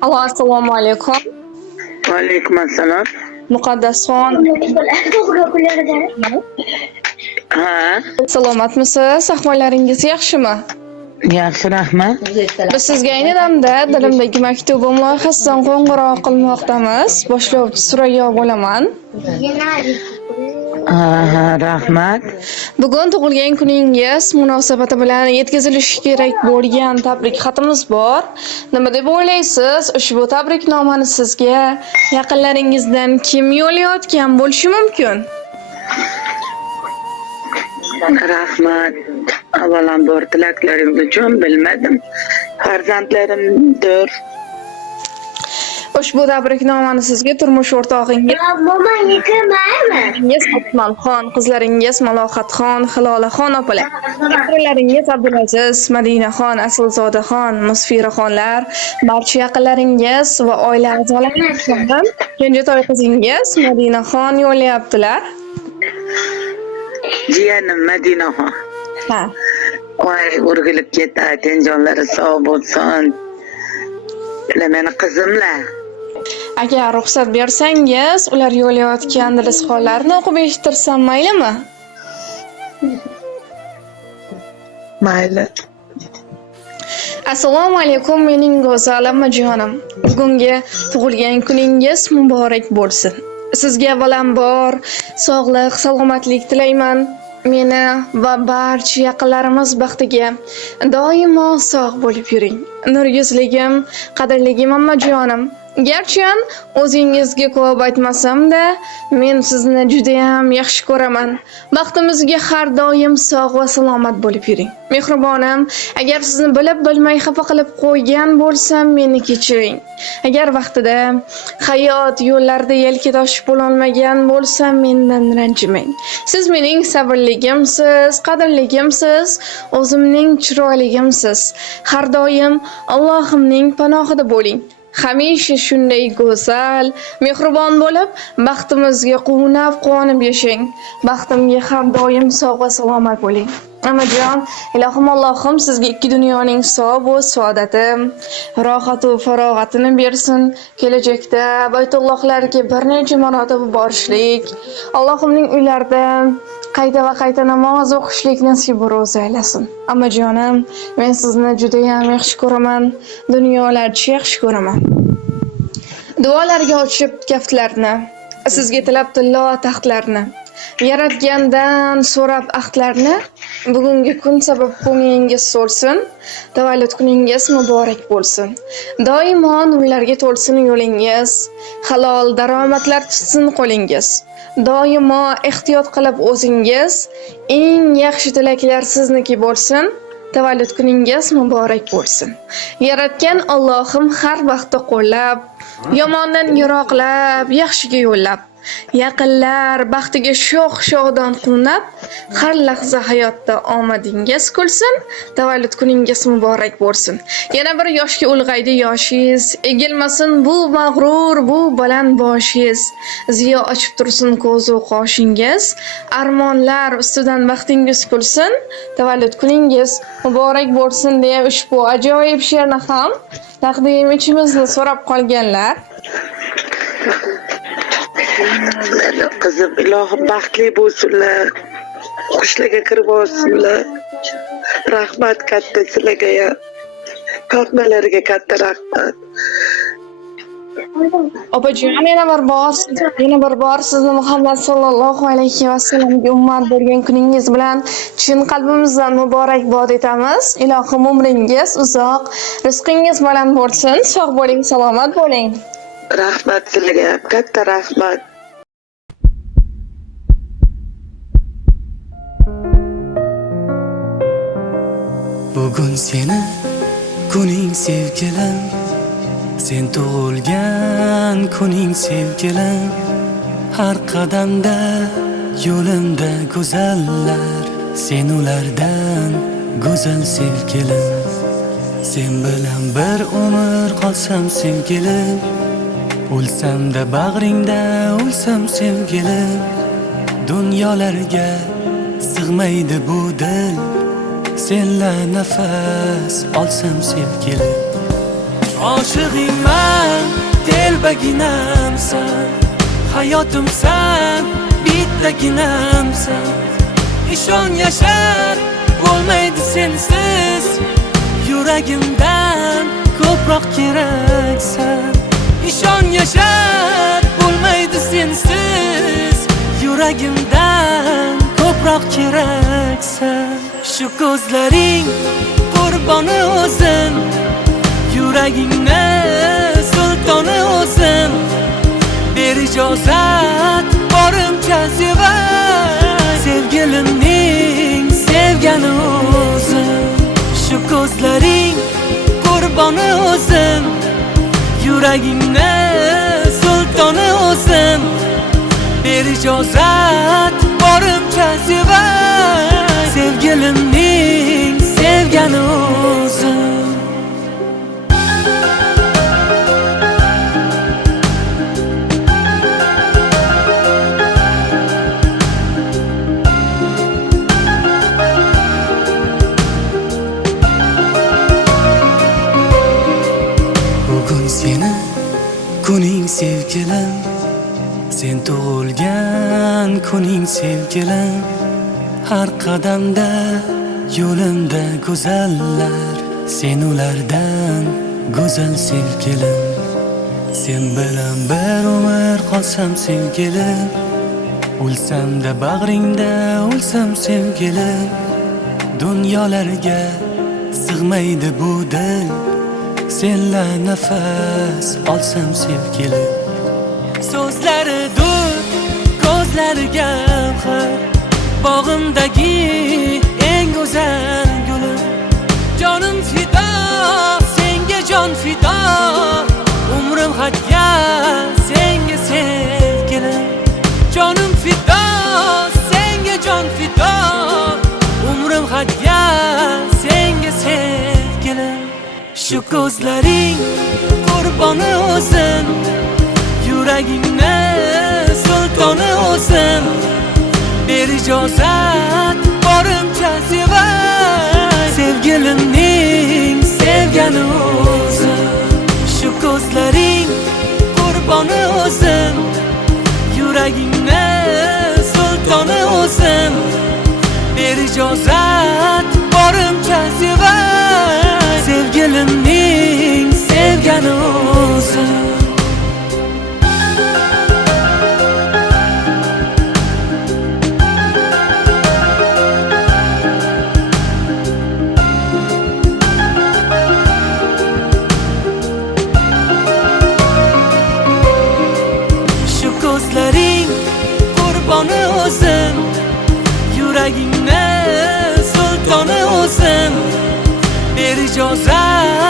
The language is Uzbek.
Allo, assalomu alaykum. Vaalaykum assalom. Muqaddasxon, Ha, salomatmisiz? Ahvollaringiz yaxshimi? yaxshi rahmat. Biz sizga ayni damda dilimdagi maktubim loyihasidan qo'ng'iroq qilmoqdamiz. Boshlovchi Surayyo bo'laman. Ha, rahmat. Bugun tug'ilgan kuningiz munosabati bilan yetkazilishi kerak bo'lgan tabrik xatimiz bor. Nima deb o'ylaysiz? Ushbu tabriknomani sizga yaqinlaringizdan kim yo'llayotgan bo'lishi mumkin? Rahmat. Avvalambor tilaklaringiz uchun bilmadim. Farzandlarimdir. Ushbu tabriknomani sizga turmush o'rtog'ingiz Akmalxon, qizlaringiz Malohatxon, Hilolaxon opalar, akalaringiz Abdulaziz, Madinaxon, Aslzodaxon, Musfiraxonlar, barcha yaqinlaringiz va oila a'zolaringiz, kenjatoy qizingiz Madinaxon yo'llayaptilar. Jiyanim Madinaxon. Ha. Voy, urgilib ketadi, tenjonlari sog' bo'lsin. Ular meni qizimlar. Agar ruxsat bersangiz, ular yo'llayotgan rizqonlarni o'qib eshittirsam maylimi? Mayli. Assalomu alaykum mening go'zal onajonim. Bugungi tug'ilgan kuningiz muborak bo'lsin. Sizga avvalambor sog'lik, salomatlik tilayman. Meni va barcha yaqinlarimiz baxtiga doimo sog' bo'lib yuring. Nurgizligim, qadrligim onajonim. Garchi o'zingizga ko'p aytmasam-da, men sizni juda ham yaxshi ko'raman. Baxtimizga har doim sog' va salomat bo'lib yuring. Mehribonim, agar sizni bilib-bilmay xafa qilib qo'ygan bo'lsam, meni kechiring. Agar vaqtida hayot yo'llarida yelkadosh bo'la olmagan bo'lsam, mendan ranjimang. Siz mening sabrligimsiz, qadrligimsiz, o'zimning chiroyligimsiz. Har doim Allohimning panohida bo'ling. Hamisha shunday go'zal, mehribon bo'lib, baxtimizga quvonib yashang. Baxtimga har doim sog' va salomat bo'ling. Onajon, ilohim Allohim sizga ikki dunyoning sog' va saodati, rohat va farog'atini bersin. Kelajakda Baytullohlarga bir necha marotaba borishlik, Allohimning uylarida qayta va qayta namoz o'qishlik nasib ro'za aylasin. Onajonim, men sizni juda ham yaxshi ko'raman, dunyolarcha yaxshi ko'raman. Duolarga ochib kaftlarni, sizga tilab tillo taxtlarni, yaratgandan so'rab ahdlarni, bugungi kun sabab ko'nglingiz so'lsin, tavallud kuningiz muborak bo'lsin. Doimo nurlarga to'lsin yo'lingiz, halol daromadlar tutsin qo'lingiz. Doimo ehtiyot qilib o'zingiz, eng yaxshi tilaklar sizniki bo'lsin. Tavallud kuningiz muborak bo'lsin. Yaratgan Allohim har vaqtda qo'llab, yomondan yiroqlab, yaxshiga yo'llab, yaqinlar baxtiga sho'x-sho'xdan quvnab, har lahza hayotda omadingiz kulsin, tavallud kuningiz muborak bo'lsin. Yana bir yoshga ulg'aydi yoshingiz, egilmasin bu mag'rur, bu baland boshingiz. Ziyo ochib tursin ko'zu qoshingiz, armonlar ustidan baxtingiz kulsin, tavallud kuningiz muborak bo'lsin deya ushbu ajoyib she'rni ham taqdim etishimizni so'rab qolganlar. Qizim, ilohim baxtli bo'lsinlar. Xushlarga kirib olsinlar. Rahmat katta sizlarga ham. Tortmalariga katta rahmat. Opajon, yana bir bor sizni Muhammad sallallohu alayhi vasallamga ummat bergan kuningiz bilan chin qalbimizdan muborakbod etamiz. Ilohim umringiz uzoq, rizqingiz baland bo'lsin. Sog' bo'ling, salomat bo'ling. Rahmat sizlarga ham, katta rahmat. Bugun seni kuning sevgilim, sen tug'ilgan kuning sevgilim. Har qadamda yo'limda go'zallar, sen ulardan go'zal sevgilim. Sen bilan bir umr qolsam sevgilim, o'lsam-da bag'ringda o'lsam sevgilim. Dunyolarga sig'maydi bu dil, senla nafas olsam sevgilim. Oshig'ingman, telbaginamsan, hayotimsan, bittaginamsan. Ishon yashar bo'lmaydi sensiz, yuragimdan ko'proq keraksan. Ishon yashar bo'lmaydi sensiz, yuragimdan ko'proq keraksan. Shu ko'zlaring qurboni o'zim, yuragingni sultoni o'zim. Ber ijozat borimcha sevay, sevgilimning sevgani o'zim. Shu ko'zlaring qurboni o'zim, yuragingni sultoni o'zim. Ber ijozat borimcha sevay, sevgilimning sevgani o'zim. Bugun seni kuning sevgilim, sen tug'ilgan kuning sevgilim. Har qadamda yo'limda go'zallar, sen ulardan go'zal sevgilim. Sen bilan bir umr qolsam sevgilim, o'lsam-da bag'ringda o'lsam sevgilim. Dunyolarga sig'maydi bu dil, senla nafas olsam sevgilim. So'zlari dur, ko'zlari gavhar, bog'imdagi eng go'zal gulim. Jonim fido, senga jon fido, umrim hadya senga sevgilim. Jonim fido, senga jon fido, umrim hadya senga sevgilim. Shu ko'zlaring qurboni o'zim, yuragingni sultoni o'zim. Ber ijozat borimcha sevay, sevgilimning sevgani o'zim. Shu ko'zlaring qurboni o'zim, yuragingni sultoni o'zim. Ber ijozat borimcha sevay, sevgilimning sevgani o'zim. Ko'zlaring qurboni o'zim, yuragingni sultoni o'zim. Ber ijozat